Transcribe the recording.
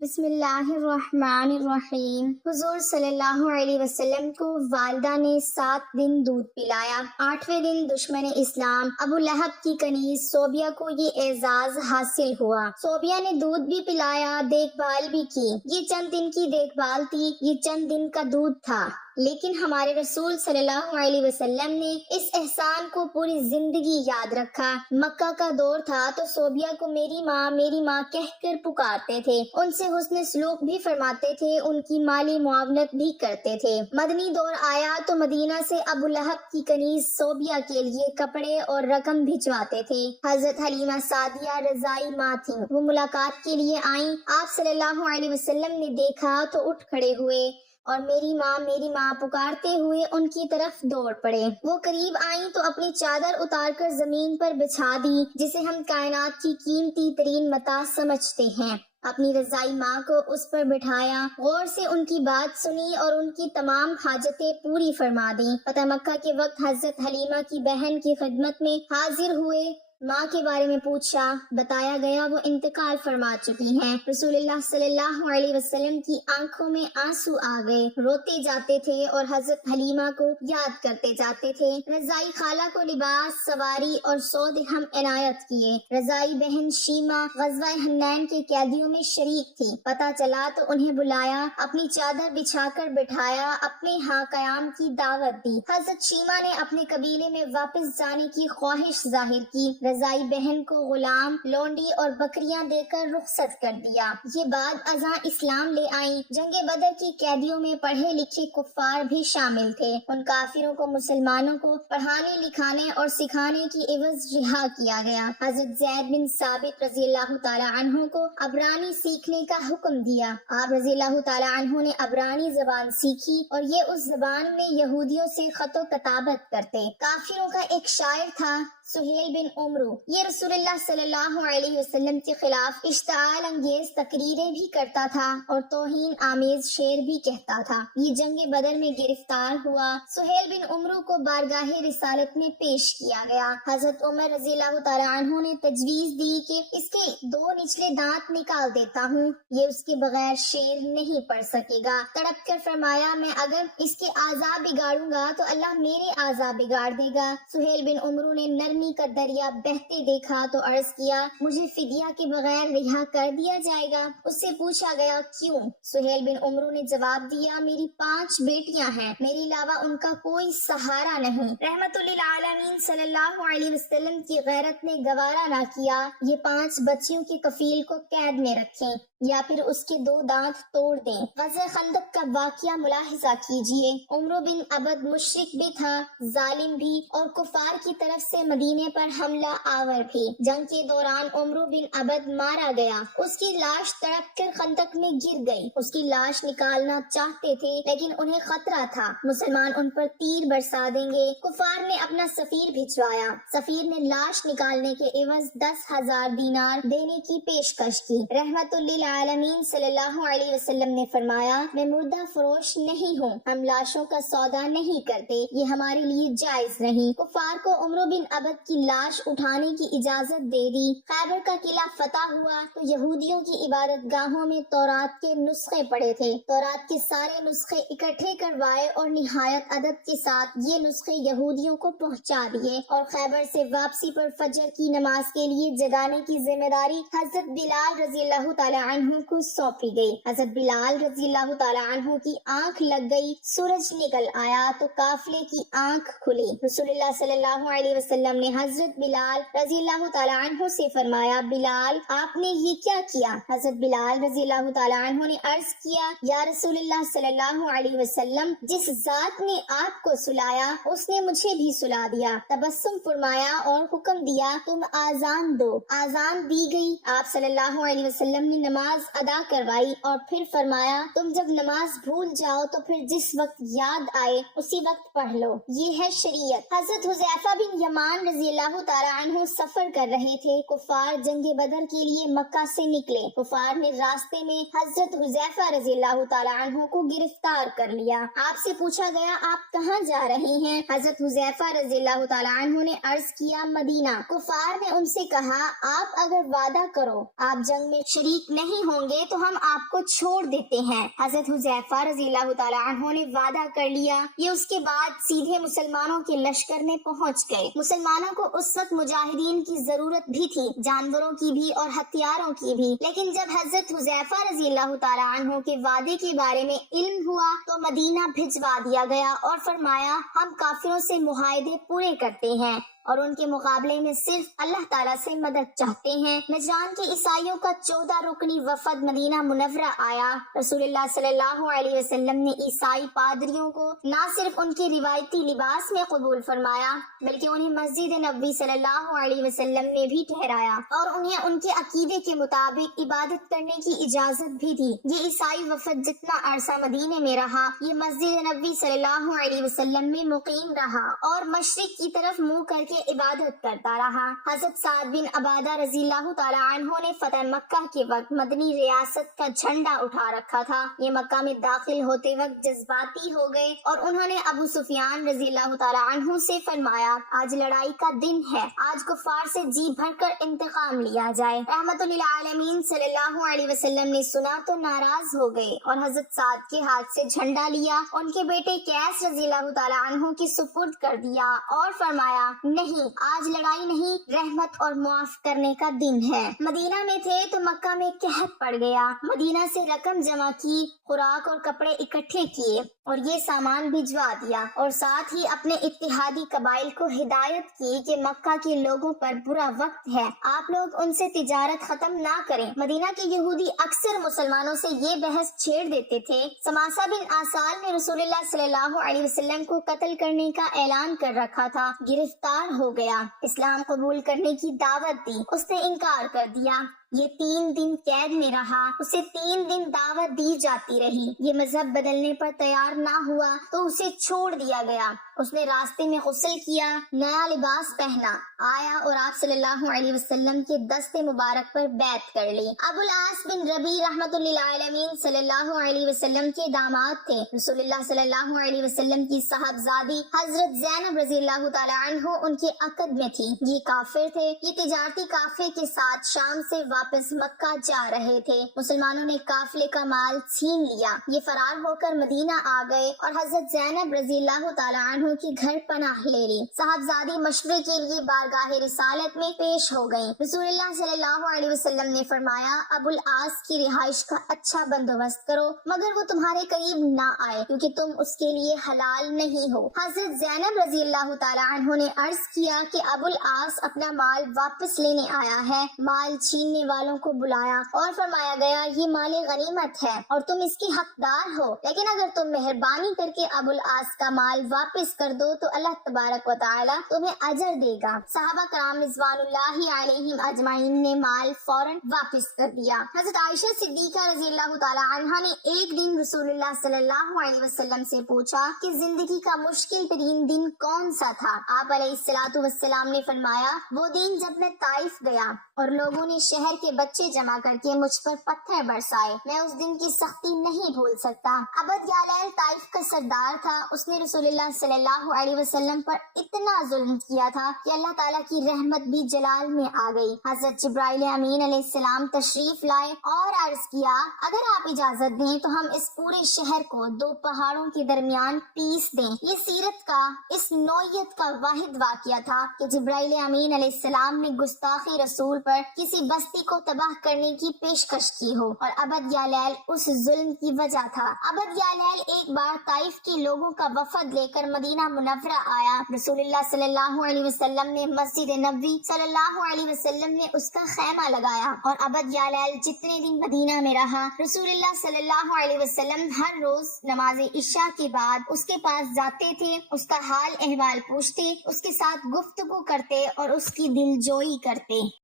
بسم اللہ الرحمن الرحیم۔ حضور صلی اللہ علیہ وسلم کو والدہ نے 7 دن دودھ پلایا۔ 8ویں دن دشمن اسلام ابو لہب کی کنیز صوبیہ کو یہ اعزاز حاصل ہوا۔ صوبیہ نے دودھ بھی پلایا، دیکھ بھال بھی کی۔ یہ چند دن کی دیکھ بھال تھی، یہ چند دن کا دودھ تھا، لیکن ہمارے رسول صلی اللہ علیہ وسلم نے اس احسان کو پوری زندگی یاد رکھا۔ مکہ کا دور تھا تو صوبیہ کو میری ماں کہہ کر پکارتے تھے، ان سے حسن سلوک بھی فرماتے تھے، ان کی مالی معاونت بھی کرتے تھے۔ مدنی دور آیا تو مدینہ سے ابو لہب کی کنیز صوبیہ کے لیے کپڑے اور رقم بھجواتے تھے۔ حضرت حلیمہ سعدیہ رضائی ماں تھیں، وہ ملاقات کے لیے آئیں۔ آپ صلی اللہ علیہ وسلم نے دیکھا تو اٹھ کھڑے ہوئے اور میری ماں پکارتے ہوئے ان کی طرف دوڑ پڑے۔ وہ قریب آئیں تو اپنی چادر اتار کر زمین پر بچھا دی، جسے ہم کائنات کی قیمتی ترین متاع سمجھتے ہیں۔ اپنی رضائی ماں کو اس پر بٹھایا، غور سے ان کی بات سنی اور ان کی تمام حاجتیں پوری فرما دیں۔ فتح مکہ کے وقت حضرت حلیمہ کی بہن کی خدمت میں حاضر ہوئے، ماں کے بارے میں پوچھا، بتایا گیا وہ انتقال فرما چکی ہیں۔ رسول اللہ صلی اللہ علیہ وسلم کی آنکھوں میں آنسو آ گئے، روتے جاتے تھے اور حضرت حلیمہ کو یاد کرتے جاتے تھے۔ رضائی خالہ کو لباس، سواری اور 100 درہم عنایت کیے۔ رضائی بہن شیمہ غزوہ حنین کے قیدیوں میں شریک تھی، پتہ چلا تو انہیں بلایا، اپنی چادر بچھا کر بٹھایا، اپنے ہاں قیام کی دعوت دی۔ حضرت شیمہ نے اپنے قبیلے میں واپس جانے کی خواہش ظاہر کی۔ رضائی بہن کو غلام، لونڈی اور بکریاں دے کر رخصت کر دیا۔ یہ بعد ازاں اسلام لے آئیں۔ جنگ بدر کی قیدیوں میں پڑھے لکھے کفار بھی شامل تھے۔ ان کافروں کو مسلمانوں کو پڑھانے لکھانے اور سکھانے کی عوض رہا کیا گیا۔ حضرت زید بن ثابت رضی اللہ تعالی عنہ کو عبرانی سیکھنے کا حکم دیا۔ آپ رضی اللہ تعالی عنہ نے عبرانی زبان سیکھی اور یہ اس زبان میں یہودیوں سے خط و کتابت کرتے۔ کافروں کا ایک شاعر تھا، سہیل بن عمرو، یہ رسول اللہ صلی اللہ علیہ وسلم کے خلاف اشتعال انگیز تقریریں بھی کرتا تھا اور توہین آمیز شعر بھی کہتا تھا۔ یہ جنگ بدر میں گرفتار ہوا۔ سہیل بن عمرو کو بارگاہ رسالت میں پیش کیا گیا۔ حضرت عمر رضی اللہ تعالی عنہ نے تجویز دی کہ اس کے 2 نچلے دانت نکال دیتا ہوں، یہ اس کے بغیر شعر نہیں پڑھ سکے گا۔ تڑپ کر فرمایا، میں اگر اس کے اعضاء بگاڑوں گا تو اللہ میرے اعضاء بگاڑ دے گا۔ سہیل بن عمرو نے نرمی کا دریا بہتے دیکھا تو عرض کیا، مجھے فدیہ کے بغیر رہا کر دیا جائے گا؟ اس سے پوچھا گیا، کیوں؟ سہیل بن عمرو نے جواب دیا، میری 5 بیٹیاں ہیں، میرے علاوہ ان کا کوئی سہارا نہیں۔ رحمت للعالمین صلی اللہ علیہ وسلم کی غیرت نے گوارا نہ کیا یہ 5 بچیوں کے کفیل کو قید میں رکھیں یا پھر اس کے 2 دانت توڑ دیں۔ غزوہ خندق کا واقعہ ملاحظہ کیجئے۔ عمرو بن عبد مشرک بھی تھا، ظالم بھی، اور کفار کی طرف سے مدینے پر حملہ آور بھی۔ جنگ کے دوران عمرو بن عبد مارا گیا، اس کی لاش تڑپ کر خندق میں گر گئی۔ اس کی لاش نکالنا چاہتے تھے لیکن انہیں خطرہ تھا، مسلمان ان پر تیر برسا دیں گے۔ کفار نے اپنا سفیر بھجوایا، سفیر نے لاش نکالنے کے عوض 10,000 دینار دینے کی پیشکش کی۔ رحمت للعالمین صلی اللہ علیہ وسلم نے فرمایا، میں مردہ فروش نہیں ہوں، ہم لاشوں کا سودا نہیں کرتے، یہ ہمارے لیے جائز نہیں۔ کفار کو عمرو بن عبد کی لاش اٹھانے کی اجازت دے دی۔ خیبر کا قلعہ فتح ہوا تو یہودیوں کی عبادت گاہوں میں تورات کے نسخے پڑے تھے۔ تورات کے سارے نسخے اکٹھے کروائے اور نہایت ادب کے ساتھ یہ نسخے یہودیوں کو پہنچا دیے، اور خیبر سے واپسی پر فجر کی نماز کے لیے جگانے کی ذمہ داری حضرت بلال رضی اللہ تعالی عنہ کو سونپی گئی۔ حضرت بلال رضی اللہ تعالی عنہ کی آنکھ لگ گئی، سورج نکل آیا تو قافلے کی آنکھ کھلی۔ رسول اللہ صلی اللہ علیہ وسلم نے حضرت بلال رضی اللہ تعالی عنہ سے فرمایا، بلال آپ نے یہ کیا کیا؟ حضرت بلال رضی اللہ تعالی عنہ نے عرض کیا، یا رسول اللہ صلی اللہ علیہ وسلم، جس ذات نے آپ کو سلایا اس نے مجھے بھی سلا دیا۔ تبسم فرمایا اور حکم دیا، تم آذان دو۔ آذان دی گئی، آپ صلی اللہ علیہ وسلم نے نماز ادا کروائی اور پھر فرمایا، تم جب نماز بھول جاؤ تو پھر جس وقت یاد آئے اسی وقت پڑھ لو، یہ ہے شریعت۔ حضرت حذیفہ بن یمان رضی اللہ تعالی عنہ سفر کر رہے تھے، کفار جنگ بدر کے لیے مکہ سے نکلے۔ کفار نے راستے میں حضرت حذیفہ رضی اللہ تعالی عنہ کو گرفتار کر لیا۔ آپ سے پوچھا گیا آپ کہاں جا رہے ہیں؟ حضرت حذیفہ رضی اللہ تعالی عنہ نے عرض کیا مدینہ۔ کفار نے ان سے کہا آپ اگر وعدہ کرو آپ جنگ میں شریک نہیں ہوں گے تو ہم آپ کو چھوڑ دیتے ہیں۔ حضرت حذیفہ رضی اللہ تعالی عنہ نے وعدہ کر لیا۔ یہ اس کے بعد سیدھے مسلمانوں کے لشکر میں پہنچ گئے۔ مسلمانوں کو اس وقت مجاہدین کی ضرورت بھی تھی، جانوروں کی بھی اور ہتھیاروں کی بھی، لیکن جب حضرت حذیفہ رضی اللہ تعالی عنہ کے وعدے کے بارے میں علم ہوا تو مدینہ بھجوا دیا گیا اور فرمایا ہم کافروں سے معاہدے پورے کرتے ہیں اور ان کے مقابلے میں صرف اللہ تعالیٰ سے مدد چاہتے ہیں۔ نجران کے عیسائیوں کا 14 رکنی وفد مدینہ منورہ آیا۔ رسول اللہ صلی اللہ علیہ وسلم نے عیسائی پادریوں کو نہ صرف ان کے روایتی لباس میں قبول فرمایا بلکہ انہیں مسجد نبوی صلی اللہ علیہ وسلم میں بھی ٹھہرایا اور انہیں ان کے عقیدے کے مطابق عبادت کرنے کی اجازت بھی دی۔ یہ عیسائی وفد جتنا عرصہ مدینے میں رہا یہ مسجد نبوی صلی اللہ علیہ وسلم میں مقیم رہا اور مشرق کی طرف منہ کر کے عبادت کرتا رہا۔ حضرت سعد بن عبادہ رضی اللہ تعالی عنہ نے فتح مکہ کے وقت مدنی ریاست کا جھنڈا اٹھا رکھا تھا۔ یہ مکہ میں داخل ہوتے وقت جذباتی ہو گئے اور انہوں نے ابو سفیان رضی اللہ تعالی عنہ سے فرمایا آج لڑائی کا دن ہے، آج کفار سے جی بھر کر انتقام لیا جائے۔ رحمت للعالمین صلی اللہ علیہ وسلم نے سنا تو ناراض ہو گئے اور حضرت سعد کے ہاتھ سے جھنڈا لیا، ان کے بیٹے قیس رضی اللہ تعالی عنہ کی سپرد کر دیا اور فرمایا نہیں آج لڑائی نہیں رحمت اور معاف کرنے کا دن ہے۔ مدینہ میں تھے تو مکہ میں قحط پڑ گیا۔ مدینہ سے رقم جمع کی، خوراک اور کپڑے اکٹھے کیے اور یہ سامان بھجوا دیا اور ساتھ ہی اپنے اتحادی قبائل کو ہدایت کی کہ مکہ کے لوگوں پر برا وقت ہے، آپ لوگ ان سے تجارت ختم نہ کریں۔ مدینہ کے یہودی اکثر مسلمانوں سے یہ بحث چھیڑ دیتے تھے۔ سماسہ بن آسال نے رسول اللہ صلی اللہ علیہ وسلم کو قتل کرنے کا اعلان کر رکھا تھا، گرفتار ہو گیا، اسلام قبول کرنے کی دعوت دی، اس نے انکار کر دیا۔ یہ 3 دن قید میں رہا، اسے 3 دن دعوت دی جاتی رہی، یہ مذہب بدلنے پر تیار نہ ہوا تو اسے چھوڑ دیا گیا۔ اس نے راستے میں غسل کیا، نیا لباس پہنا، آیا اور آپ صلی اللہ علیہ وسلم کے دست مبارک پر بیعت کر لی۔ ابو العاص بن ربیع رحمت للعالمین صلی اللہ علیہ وسلم کے داماد تھے۔ رسول اللہ صلی اللہ علیہ وسلم کی صاحبزادی حضرت زینب رضی اللہ تعالی عنہ ان کے عقد میں تھی۔ یہ کافر تھے، یہ تجارتی قافلے کے ساتھ شام سے واپس مکہ جا رہے تھے۔ مسلمانوں نے قافلے کا مال چھین لیا، یہ فرار ہو کر مدینہ آ گئے اور حضرت زینب رضی اللہ تعالی عنہ کے گھر پناہ لے لی۔ صاحبزادی مشورے کے لیے بارگاہ رسالت میں پیش ہو گئیں۔ رسول اللہ صلی اللہ علیہ وسلم نے فرمایا ابو العاص کی رہائش کا اچھا بندوبست کرو مگر وہ تمہارے قریب نہ آئے کیونکہ تم اس کے لیے حلال نہیں ہو۔ حضرت زینب رضی اللہ تعالی عنہ نے عرض کیا کہ ابو العاص اپنا مال واپس لینے آیا ہے۔ مال چھیننے والوں کو بلایا اور فرمایا گیا یہ مال غنیمت ہے اور تم اس کی حقدار ہو، لیکن اگر تم مہربانی کر کے ابو العاص کا مال واپس کر دو تو اللہ تبارک و تعالی تمہیں اجر دے گا۔ صحابہ کرام رضوان اللہ علیہم اجمعین نے مال فوراً واپس کر دیا۔ حضرت عائشہ صدیقہ رضی اللہ تعالی عنہا نے ایک دن رسول اللہ صلی اللہ علیہ وسلم سے پوچھا کہ زندگی کا مشکل ترین دن کون سا تھا؟ آپ علیہ الصلوۃ والسلام نے فرمایا وہ دن جب میں طائف گیا اور لوگوں نے شہر کے بچے جمع کر کے مجھ پر پتھر برسائے، میں اس دن کی سختی نہیں بھول سکتا۔ ابد یالیل طائف کا سردار تھا، اس نے رسول اللہ صلی اللہ علیہ وسلم پر اتنا ظلم کیا تھا کہ اللہ تعالیٰ کی رحمت بھی جلال میں آ گئی۔ حضرت جبرائیل امین علیہ السلام تشریف لائے اور عرض کیا اگر آپ اجازت دیں تو ہم اس پورے شہر کو 2 پہاڑوں کے درمیان پیس دیں۔ یہ سیرت کا اس نوعیت کا واحد واقعہ تھا کہ جبرائیل امین علیہ السلام نے گستاخی رسول پر کسی بستی کو تباہ کرنے کی پیشکش کی ہو اور ابد یالیل اس ظلم کی وجہ تھا۔ ابد یالیل ایک بار طائف کے لوگوں کا وفد لے کر مدینہ منورہ آیا۔ رسول اللہ صلی اللہ علیہ وسلم نے مسجد نبوی صلی اللہ علیہ وسلم نے اس کا خیمہ لگایا اور ابد یالیل جتنے دن مدینہ میں رہا رسول اللہ صلی اللہ علیہ وسلم ہر روز نماز عشاء کے بعد اس کے پاس جاتے تھے، اس کا حال احوال پوچھتے، اس کے ساتھ گفتگو کرتے اور اس کی دل جوئی کرتے۔